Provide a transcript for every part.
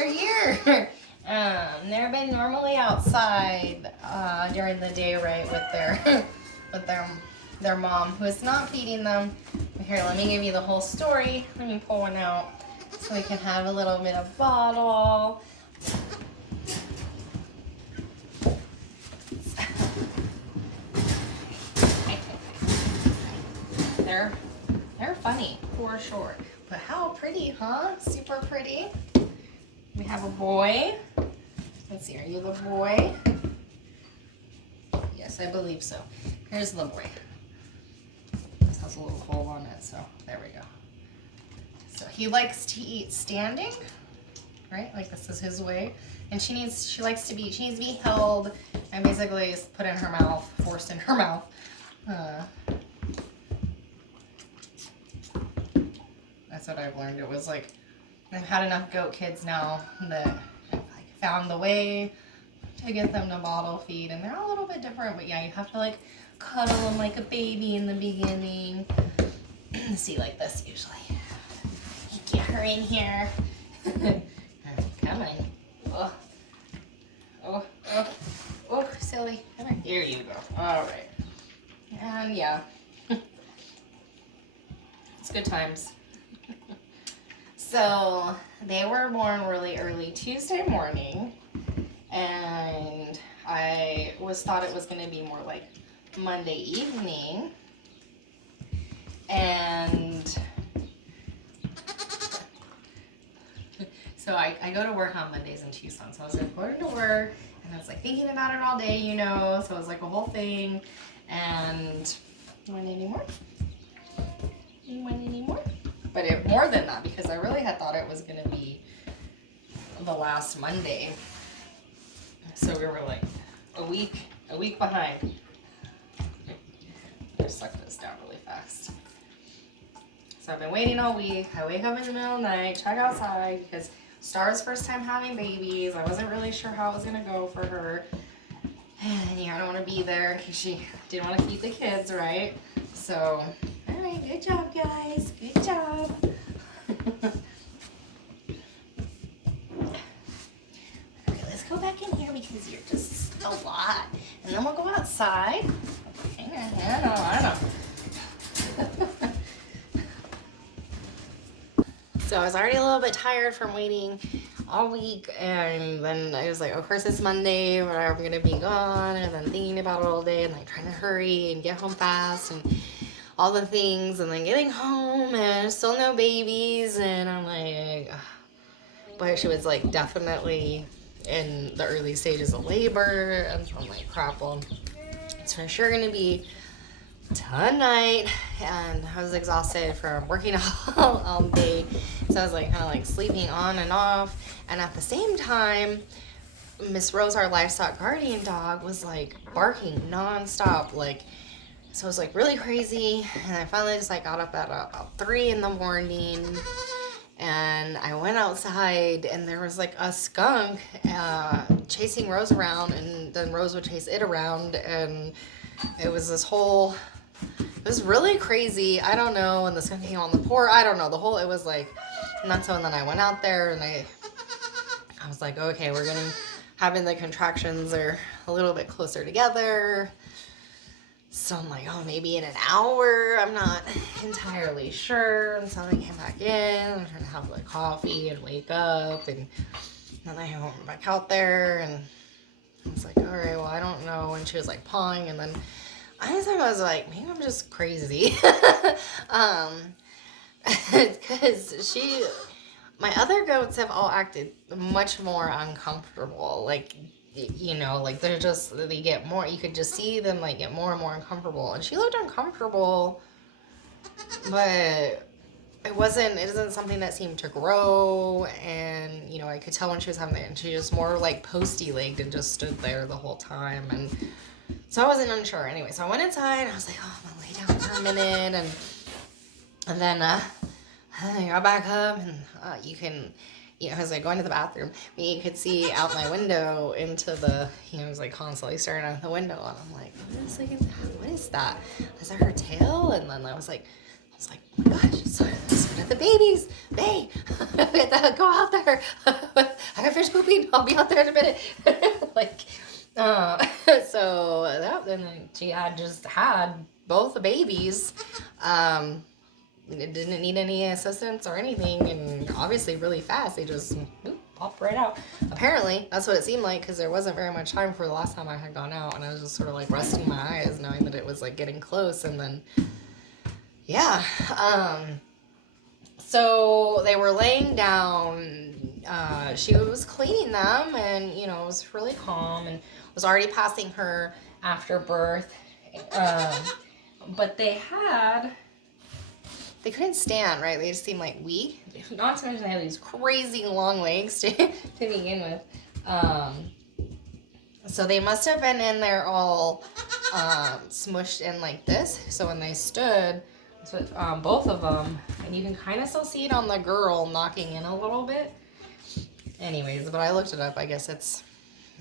are here. They're been normally outside during the day, right, with their with their mom, who is not feeding them. Here, let me give you the whole story. Let me pull one out so we can have a little bit of bottle. They're funny for sure. But how pretty, huh? Super pretty. We have a boy. Let's see, are you the boy? Yes, I believe so. Here's the boy. This has a little hole on it, so there we go. So he likes to eat standing, right? Like this is his way. And she needs to be held and basically put in her mouth, forced in her mouth. That's what I've learned. It was like, I've had enough goat kids now that I've like found the way to get them to bottle feed, and they're a little bit different, but yeah, you have to like cuddle them like a baby in the beginning. See, like this usually. Get her in here. Come on. Oh, oh, oh, oh, silly. Come on. Here you go. All right. And yeah, it's good times. So they were born really early Tuesday morning, and I thought it was going to be more like Monday evening, and so I go to work on Mondays in Tucson, so I was like going to work, and I was like thinking about it all day, you know, so it was like a whole thing. And you want any more? You want any more? But more than that, because I really had thought it was going to be the last Monday. So we were like a week behind. Just suck this down really fast. So I've been waiting all week. I wake up in the middle of the night, check outside, because Star's first time having babies. I wasn't really sure how it was going to go for her. And yeah, I don't want to be there in case she didn't want to feed the kids, right? So, all right, good job, guys. Good job. All right, let's go back in here because you're just a lot. And then we'll go outside. Hang on, I know. So I was already a little bit tired from waiting all week, and then I was like, of course it's Monday, but I'm gonna be gone, and then thinking about it all day and like trying to hurry and get home fast and all the things, and then getting home and still no babies, and I'm like, ugh. But she was like definitely in the early stages of labor, and so I'm like, crap, well, it's for sure gonna be tonight. And I was exhausted from working all day, so I was like kind of like sleeping on and off. And at the same time, Miss Rose, our livestock guardian dog, was like barking nonstop, like, so it was like really crazy. And I finally just like got up at about 3 in the morning, and I went outside, and there was like a skunk chasing Rose around, and then Rose would chase it around, and it was this whole, it was really crazy. I don't know. And the skunk came on the porch. I don't know. It was like nuts. And then I went out there, and I was like, okay, we're having the contractions are a little bit closer together. So I'm like, oh, maybe in an hour. I'm not entirely sure. And so I came back in. I'm trying to have like coffee and wake up. And then I went back out there, and I was like, all right, well, I don't know. And she was like pawing, and then I was like, maybe I'm just crazy. Because my other goats have all acted much more uncomfortable. Like, you know, like they get more, you could just see them like get more and more uncomfortable. And she looked uncomfortable, but it isn't something that seemed to grow. And, you know, I could tell when she was having it, and she just more like posty-legged and just stood there the whole time. And so I wasn't unsure. Anyway, so I went inside, and I was like, oh, I'm gonna lay down for a minute. And then I got back up, and I was like going to the bathroom, and you could see out my window into the, I was like constantly staring out the window, and I'm like, what is that? Is that her tail? And then I was like, oh my gosh, it's Look at the babies. Hey, go out there. I got fish pooping. I'll be out there in a minute. Like, so that, and then she had just had both the babies. It didn't need any assistance or anything, and obviously really fast. They just popped right out. Apparently, that's what it seemed like, because there wasn't very much time for the last time I had gone out, and I was just sort of like resting my eyes, knowing that it was like getting close, and then, yeah. So they were laying down. She was cleaning them, and you know, it was really calm, and was already passing her after birth. But they couldn't stand, right? They just seemed like weak. Not to mention they had these crazy long legs to begin with. So they must have been in there all smushed in like this. So when they stood, so, both of them, and you can kind of still see it on the girl knocking in a little bit. Anyways, but I looked it up. I guess it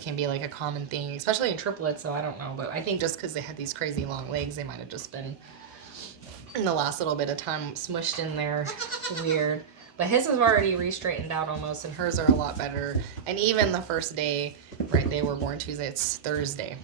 can be like a common thing, especially in triplets, so I don't know. But I think just because they had these crazy long legs, they might have just been, in the last little bit of time, smushed in there weird. But his is already re-straightened out almost, and hers are a lot better. And even the first day, right, they were born Tuesday, it's Thursday.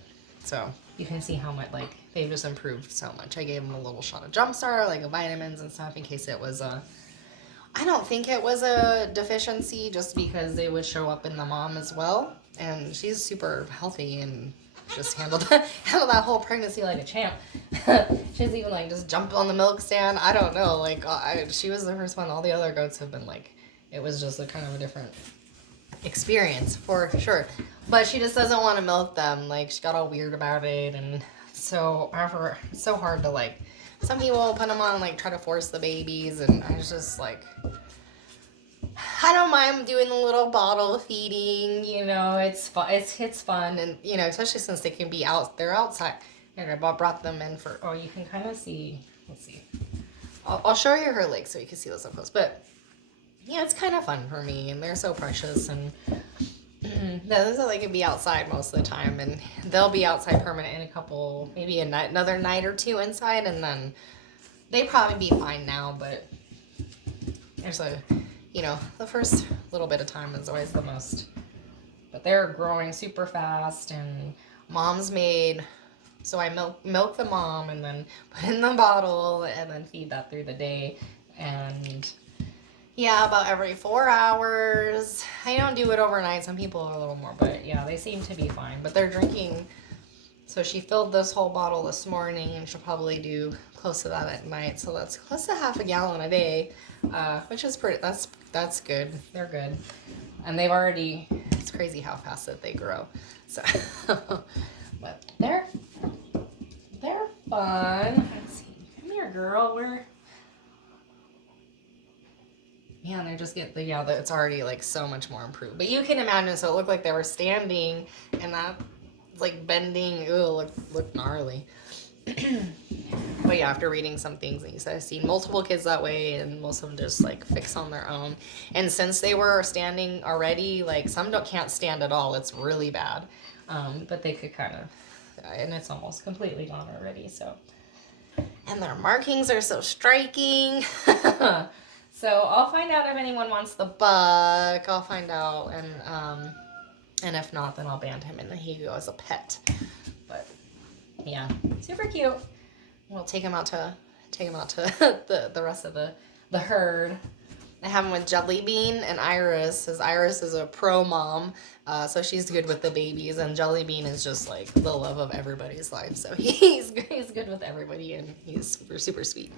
So you can see how much, like, they've just improved so much. I gave them a little shot of Jumpstart, like vitamins and stuff, in case it was I don't think it was a deficiency, just because they would show up in the mom as well. And she's super healthy and just handled that whole pregnancy like a champ. She's even like just jumped on the milk stand. I don't know, like she was the first one. All the other goats have been like, it was just a kind of a different experience for sure. But she just doesn't want to milk them. Like, she got all weird about it, and so it's so hard to, like, some people put them on, like, try to force the babies, and I was just like, I don't mind doing the little bottle feeding, you know, it's fun, and, you know, especially since they can be they're outside. And I brought them in for, oh, you can kind of see, let's see. I'll show you her legs so you can see those up close, but, yeah, it's kind of fun for me, and they're so precious, and those are, they can be outside most of the time, and they'll be outside permanent in a couple, maybe another night or two inside, and then they probably be fine now, but there's you know, the first little bit of time is always the most. But they're growing super fast, and mom's made, so I milk the mom and then put in the bottle and then feed that through the day. And yeah, about every 4 hours. I don't do it overnight. Some people are a little more, but yeah, they seem to be fine. But they're drinking, so she filled this whole bottle this morning, and she'll probably do close to that at night. So that's close to half a gallon a day, which is pretty, that's good. They're good. And they've already, it's crazy how fast that they grow. So, but they're fun. Let's see. Come here, girl. Man, they just get it's already like so much more improved. But you can imagine, so it looked like they were standing, and that like bending, looked gnarly. But yeah, after reading some things, and he said I've seen multiple kids that way, and most of them just like fix on their own. And since they were standing already, like some can't stand at all. It's really bad. But they could kind of, and it's almost completely gone already. So, and their markings are so striking. So I'll find out if anyone wants the buck. I'll find out, and if not, then I'll band him and he go as a pet. But yeah, super cute. We'll take him out to the rest of the herd. I have him with Jelly Bean and Iris. Iris is a pro mom, so she's good with the babies, and Jelly Bean is just like the love of everybody's life. So he's good with everybody, and he's super, super sweet.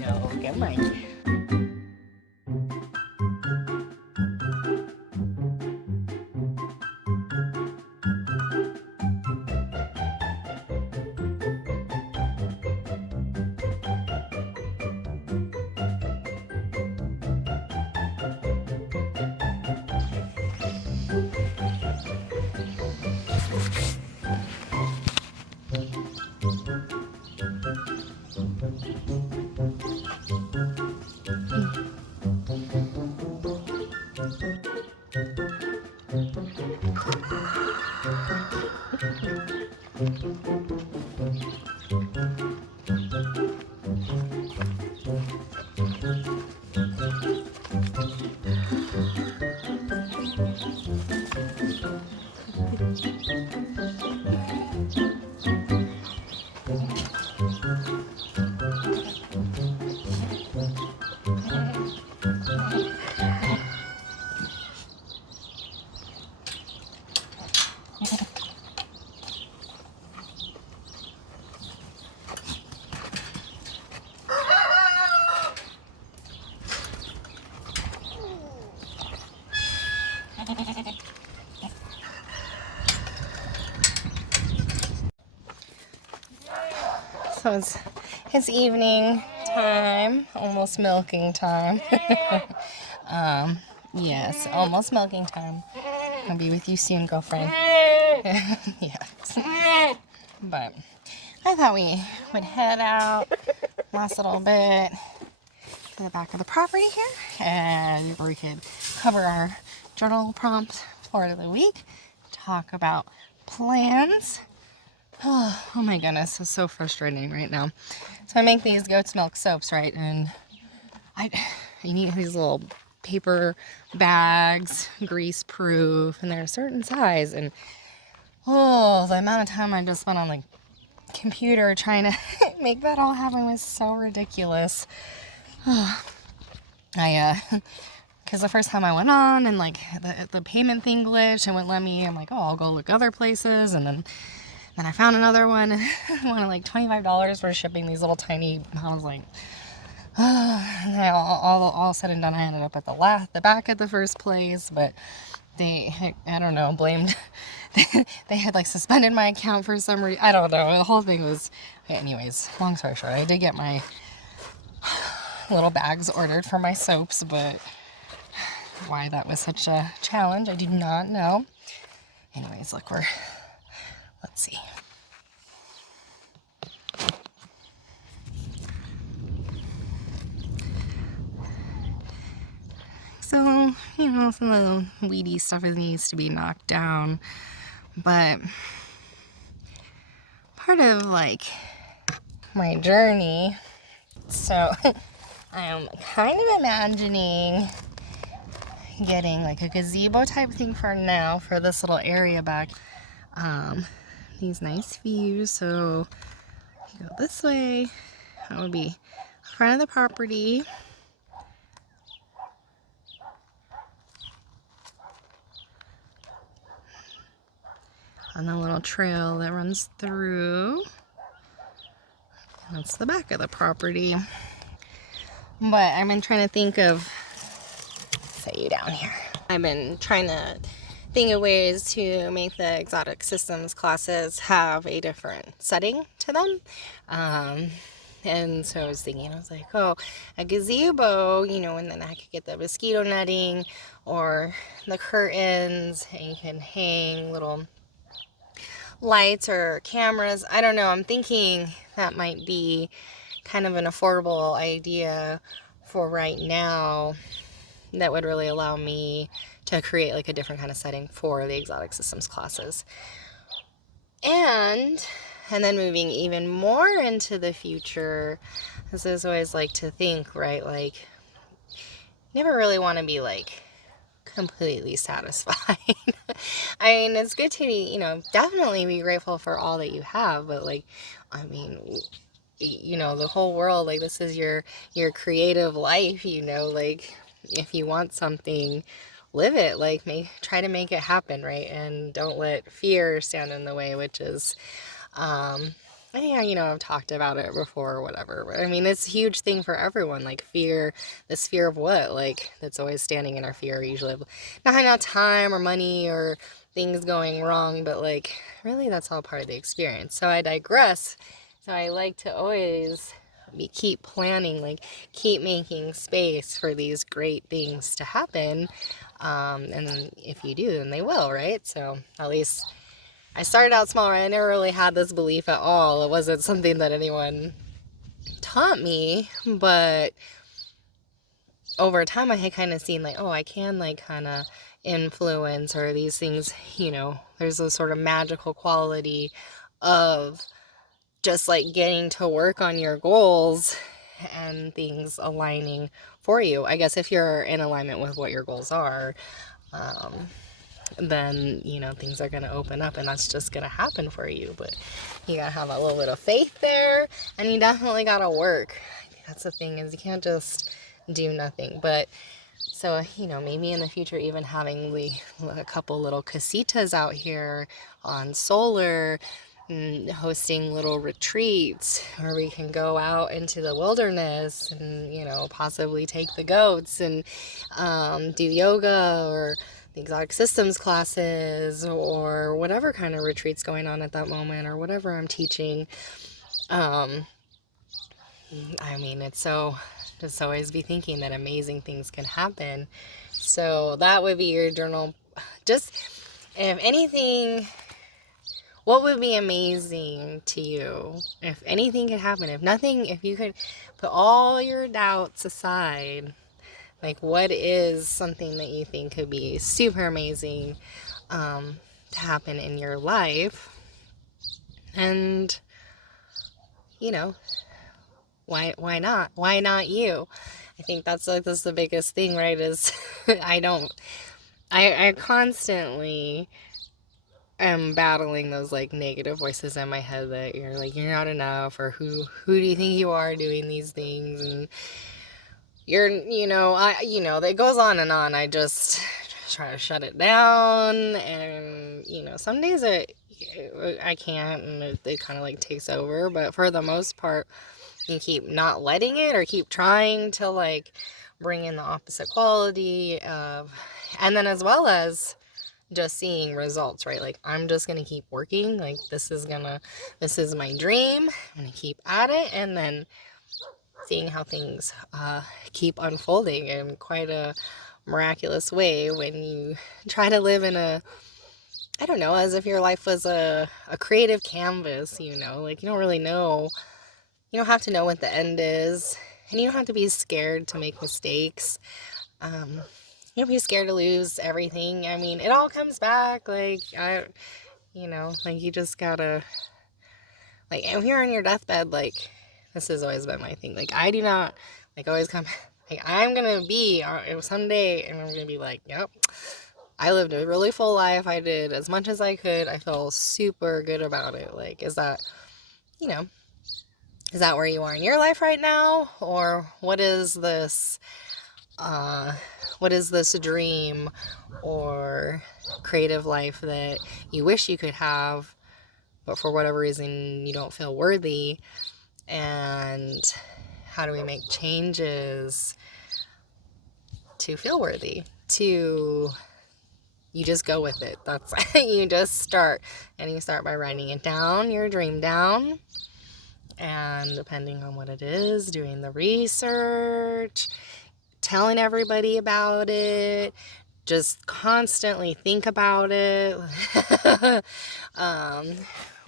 No, come on. So it's evening time, almost milking time. Yes, almost milking time. I'll be with you soon, girlfriend. Yes. But I thought we would head out last little bit to the back of the property here, and we could cover our journal prompts for the week, talk about plans. Oh my goodness, it's so frustrating right now. So I make these goat's milk soaps, right? And you need these little paper bags, grease proof, and they're a certain size. And oh, the amount of time I just spent on the computer trying to make that all happen was so ridiculous. Because the first time I went on and like the payment thing glitched and wouldn't let me, I'm like, oh, I'll go look other places. And then I found another one, wanted like $25 for shipping these little tiny, I was like, and all said and done, I ended up at the back at the first place, but they, I don't know, blamed, they had like suspended my account for some reason. I don't know, the whole thing was, anyways, long story short, I did get my little bags ordered for my soaps, but why that was such a challenge, I do not know. Anyways, look, let's see. So, you know, some of the weedy stuff needs to be knocked down, but part of like my journey, so I am kind of imagining getting like a gazebo type thing for now for this little area back. These nice views, so you go this way, that would be front of the property. On the little trail that runs through. And that's the back of the property. But I've been trying to think of, set you down here. I've been trying to think of ways to make the exotic systems classes have a different setting to them. And so I was thinking, I was like, oh, a gazebo, you know, and then I could get the mosquito netting or the curtains, and you can hang little lights or cameras. I don't know. I'm thinking that might be kind of an affordable idea for right now that would really allow me to create like a different kind of setting for the exotic systems classes. And then moving even more into the future, this is always like to think, right? Like, never really want to be like completely satisfied. I mean, it's good to be, you know, definitely be grateful for all that you have, but like, I mean, you know, the whole world, like, this is your creative life, you know, like, if you want something, live it, like, try to make it happen, right? And don't let fear stand in the way, which is, yeah, you know, I've talked about it before or whatever, but I mean, it's a huge thing for everyone, like fear, this fear of what, like, that's always standing in our fear, usually of not having enough time or money or things going wrong, but like, really, that's all part of the experience. So I digress. So I like to always keep planning, like, keep making space for these great things to happen, and then if you do, then they will, right? So at least I started out small, right? I never really had this belief at all. It wasn't something that anyone taught me, but over time I had kind of seen like, oh, I can like kind of influence, or these things, you know, there's a sort of magical quality of just like getting to work on your goals and things aligning for you. I guess if you're in alignment with what your goals are, then, you know, things are going to open up and that's just going to happen for you. But you got to have a little bit of faith there, and you definitely got to work. That's the thing, is you can't just do nothing. But so, you know, maybe in the future, even having a couple little casitas out here on solar, hosting little retreats where we can go out into the wilderness and, you know, possibly take the goats and do yoga or the exotic systems classes or whatever kind of retreats going on at that moment, or whatever I'm teaching. I mean, it's so, just always be thinking that amazing things can happen. So that would be your journal. Just, if anything, what would be amazing to you? If anything could happen, if nothing, if you could put all your doubts aside, like what is something that you think could be super amazing to happen in your life? And, you know, why not? Why not you? I think that's the biggest thing, right? Is I constantly am battling those like negative voices in my head that you're like, you're not enough, or who do you think you are doing these things, and you're, that goes on and on. I just try to shut it down, and some days I can't, and it kind of like takes over, but for the most part, you keep not letting it, or keep trying to like bring in the opposite quality of, and then as well as just seeing results, right? Like, I'm just gonna keep working, like this is my dream, I'm gonna keep at it, and then seeing how things keep unfolding in quite a miraculous way when you try to live in I don't know, as if your life was a creative canvas, like you don't really know. You don't have to know what the end is, and you don't have to be scared to make mistakes. You don't be scared to lose everything. I mean, it all comes back. Like, like you just gotta, like, if you're on your deathbed, like, this has always been my thing. Like, I do not, like, always come, like, I'm gonna be, someday, and I'm gonna be like, yep, I lived a really full life. I did as much as I could. I feel super good about it. Like, is that where you are in your life right now? Or what is this dream or creative life that you wish you could have, but for whatever reason you don't feel worthy? And how do we make changes to feel worthy? You just go with it. That's you just start, and you start by writing it down, your dream down, and depending on what it is, doing the research, telling everybody about it, just constantly think about it,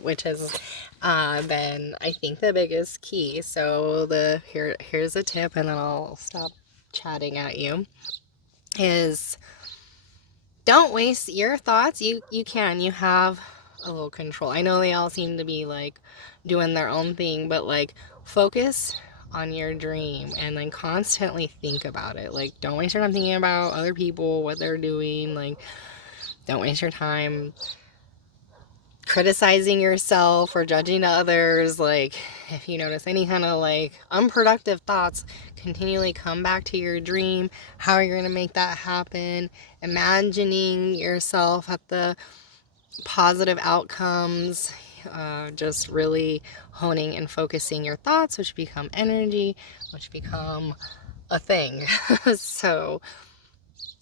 which has been, I think, the biggest key. So here's a tip, and then I'll stop chatting at you, is don't waste your thoughts. You have a little control. I know they all seem to be like doing their own thing, but like focus on your dream and then constantly think about it. Like, don't waste your time thinking about other people, what they're doing. Like, don't waste your time criticizing yourself or judging others. Like, if you notice any kind of like unproductive thoughts, continually come back to your dream. How are you going to make that happen? Imagining yourself at the positive outcomes, just really honing and focusing your thoughts, which become energy, which become a thing. So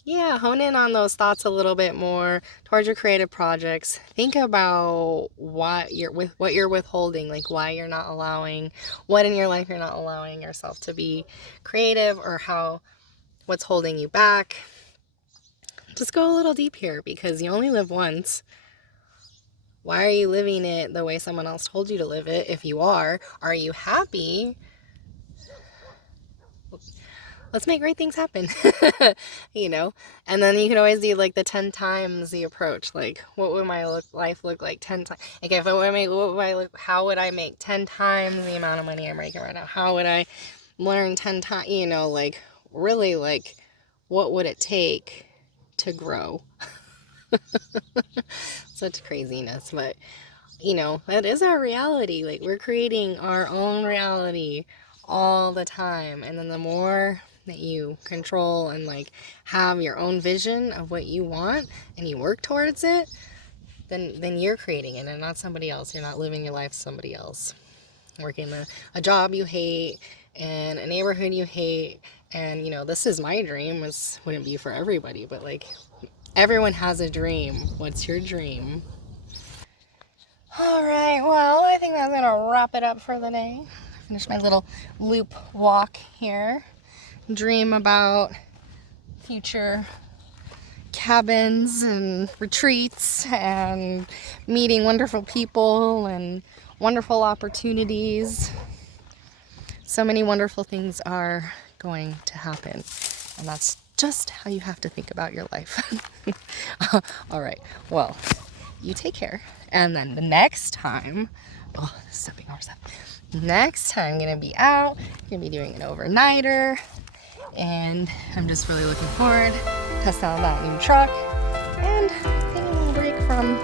yeah, hone in on those thoughts a little bit more towards your creative projects. Think about what you're withholding, like why you're not allowing, what in your life you're not allowing yourself to be creative, or what's holding you back. Just go a little deep here, because you only live once. Why are you living it the way someone else told you to live it? If you are you happy? Let's make great things happen. And then you can always do like the 10 times the approach. Like, what would my life look like 10 times? Like, if I would make, how would I make 10 times the amount of money I'm making right now? How would I learn 10 times, like, really, like, what would it take to grow? Such craziness, but that is our reality. Like, we're creating our own reality all the time. And then the more that you control and like have your own vision of what you want, and you work towards it, then you're creating it and not somebody else. You're not living your life somebody else. Working a job you hate, in a neighborhood you hate, and this is my dream. This wouldn't be for everybody, but like, everyone has a dream. What's your dream? All right, well, I think that's gonna wrap it up for the day. finish my little loop walk here. Dream about future cabins and retreats and meeting wonderful people and wonderful opportunities. So many wonderful things are going to happen, and that's just how you have to think about your life. All right, well, you take care, and then the next time, stepping over stuff. Next time I'm gonna be out, gonna be doing an overnighter, and I'm just really looking forward to test out that new truck and taking a little break from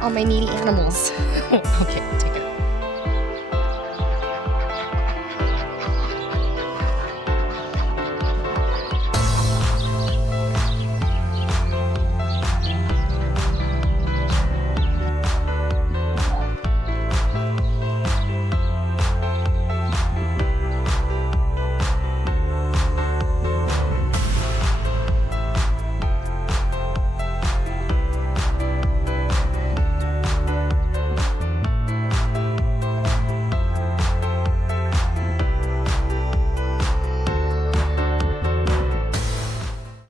all my needy animals. Okay, take care.